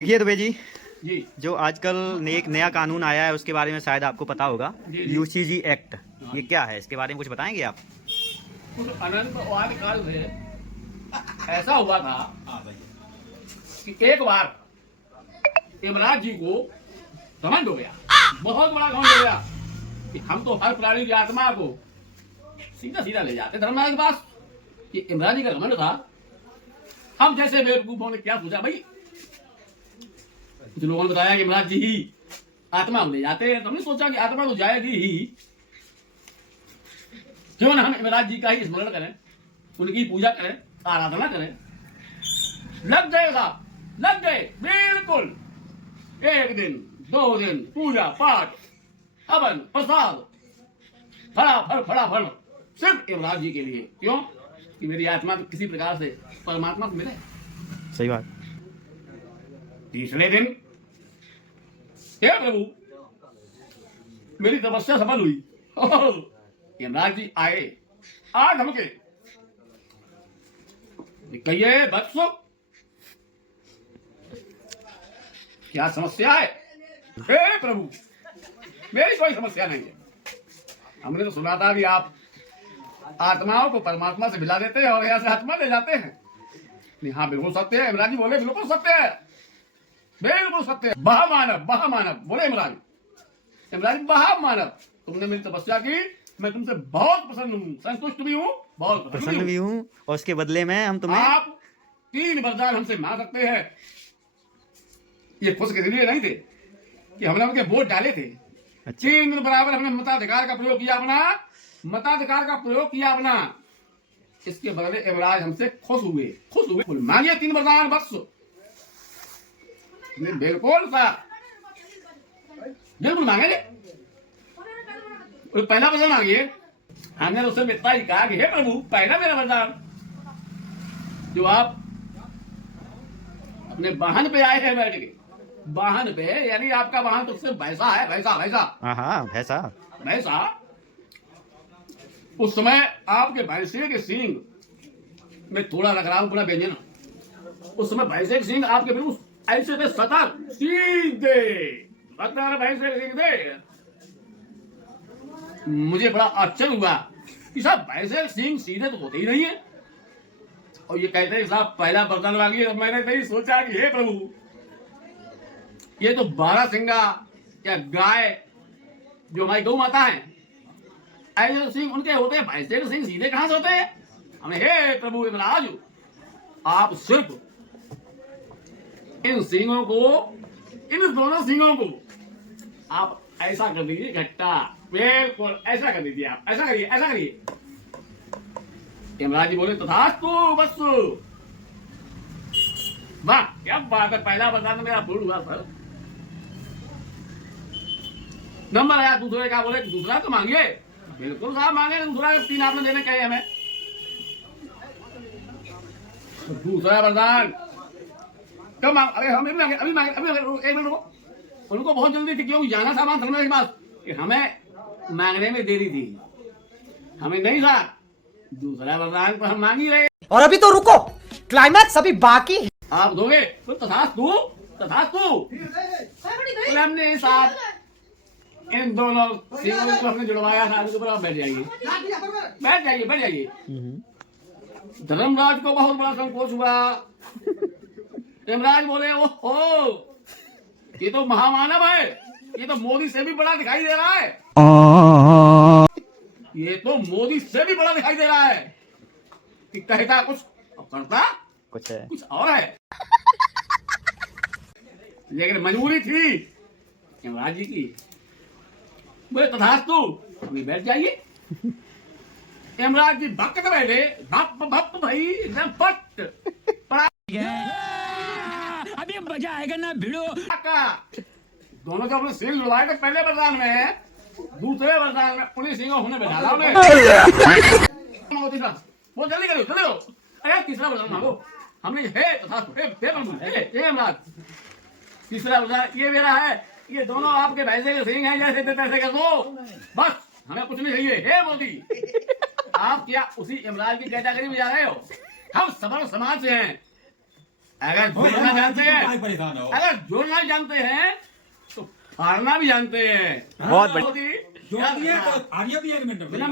देखिए दुबे जी, जी जो आजकल एक नया कानून आया है उसके बारे में शायद आपको पता होगा। जी। यूसीजी एक्ट, हाँ ये जी। क्या है, इसके बारे में कुछ बताएंगे आप? कुछ अनंत वाद काल में ऐसा हुआ था कि एक बार यमराज जी को घमंड हो गया, बहुत बड़ा घमंड हो गया कि हम तो हर प्राणी की आत्मा को सीधा सीधा ले जाते धर्मराज के पास। कि यमराज जी का घमंड था। हम जैसे बेवकूफों ने क्या सोचा भाई, कुछ लोगों ने बताया कि यमराज जी ही आत्मा को ले जाते हैं, तो हमने सोचा कि आत्मा तो जाएगी ही, क्यों ना हम यमराज जी का ही स्मरण करें, उनकी पूजा करें, आराधना करें। लग गए साहब, लग गए बिल्कुल। एक दिन, 2 दिन पूजा पाठ, हवन प्रसाद, फटाफट सिर्फ यमराज जी के लिए। क्यों? कि मेरी आत्मा तो किसी प्रकार से परमात्मा को मिले। सही बात। तीसरे दिन, हे प्रभु, मेरी तपस्या सफल हुई। यमराज जी आए, आ धमके, कहिए बत्सो, क्या समस्या है? हे प्रभु, मेरी कोई समस्या नहीं है। हमने तो सुना था कि आप आत्माओं को परमात्मा से मिला देते हैं और यहाँ से आत्मा ले जाते हैं। नहीं, हाँ बिल्कुल सत्य है। यमराज जी बोले बिल्कुल सत्य है, बिल्कुल सत्य है। महामानव बोले यमराज। यमराज महामानव, तुमने मेरी तपस्या की, मैं तुमसे बहुत प्रसन्न हूँ, संतुष्ट भी हूँ, बहुत प्रसन्न भी हूँ, और उसके बदले में हम तुम्हें आप 3 वरदान हमसे मांग सकते हैं। ये खुश के लिए नहीं थे कि हमने उनके वोट डाले थे। अच्छा। 3 दिन बराबर हमने मताधिकार का प्रयोग किया अपना। इसके बदले यमराज हमसे खुश हुए। मांगिए 3 वरदान बस। बिल्कुल सा, बिल्कुल मांगे। पहला वरदान मांगिए। हमने उससे इतना ही कहा कि हे प्रभु, पहला मेरा वरदान, जो आप अपने वाहन पे आए हैं बैठ के, वाहन पे यानी आपका वाहन तो सिर्फ भैंसा है, भैंसा। हाँ भैसा। उस समय आपके भैंसे के सींग में थोड़ा रख रहा हूं, पूरा व्यंजन। उस समय भैंसे के सींग आपके बिल्कुल ऐसे थे, सतर्क सीधे, भैंसे के सींग थे। मुझे बड़ा आश्चर्य हुआ कि साहब भैंसे के सींग सीधे तो होते ही नहीं है, और ये कहते हैं साहब पहला वरदान मांगिए। तो मैंने तो सोचा कि हे प्रभु, ये तो 12 सिंगा या गाय जो हमारी गौ माता है, ऐसे सिंह उनके होते हैं, भैंसे के सिंह सीधे कहां से होते हैं? हमने हे प्रभु यमराज, आप सिर्फ इन सिंहों को, इन दोनों सिंहों को आप ऐसा कर दीजिए इकट्ठा, बिल्कुल ऐसा कर दीजिए। आप ऐसा करिए। यमराज जी बोले तथास्तु बस। वाह क्या बात है, पहला वरदान तो मेरा पूर्ण हुआ सर। नंबर आया दूसरे का, बोले दूसरा तो मांगिए। बिल्कुल साहब मांगे, दूसरा 3 आपने देने कहे हमें। दूसरा वरदान कब मांग? अरे हम अभी मांगे, एक मिनट रुको। उनको बहुत जल्दी थी, क्योंकि जाना सामान धर्म के पास, कि हमें मांगने में देरी थी, हमें नहीं था। दूसरा वरदान तो हम मांग ही रहे। और अभी तो रुको, क्लाइमैक्स अभी बाकी है। आप दोगे तो तथास्तु। हमने साहब इन दोनों सिंहों को हमने जुड़वाया था, उसके ऊपर आप बैठ जाइए। धर्मराज को बहुत बड़ा संकोच हुआ। धर्मराज बोले ओहो, ये तो महामानव है, ये तो मोदी से भी बड़ा दिखाई दे रहा है, कि कहता कुछ और करता कुछ और है। लेकिन मजबूरी थी यमराज जी की। बोले तथास्तु, अपनी बैठ जाइए। यमराज जी भक्त बैठे, भक्त भाई एकदम पट अभी मजा आएगा ना भिड़ो। दोनों जब अपने सिंह जुड़वाए थे पहले वरदान में, दूसरे वरदान में उन्हीं सिंहों होने बैठा उन्हें। वो जल्दी करो। अरे तीसरा वरदान मांगो। हमने हे तथास्तु, हे प्रभु, हे यमराज, तीसरा वरदान ये मेरा है, ये दोनों आपके भैंसे के सिंह हैं, जैसे तैसे कर दो, बस हमें कुछ नहीं चाहिए। हे मोदी, आप क्या उसी यमराज की कैटेगरी में जा रहे हो? हम सबर समाज से हैं, अगर जोड़ना जानते हैं, परेशान हो अगर जोड़ना जानते हैं तो फाड़ना भी जानते हैं। बहुत बढ़िया। मोदी, जो दिए तो आर्य भी 1 मिनट में बिना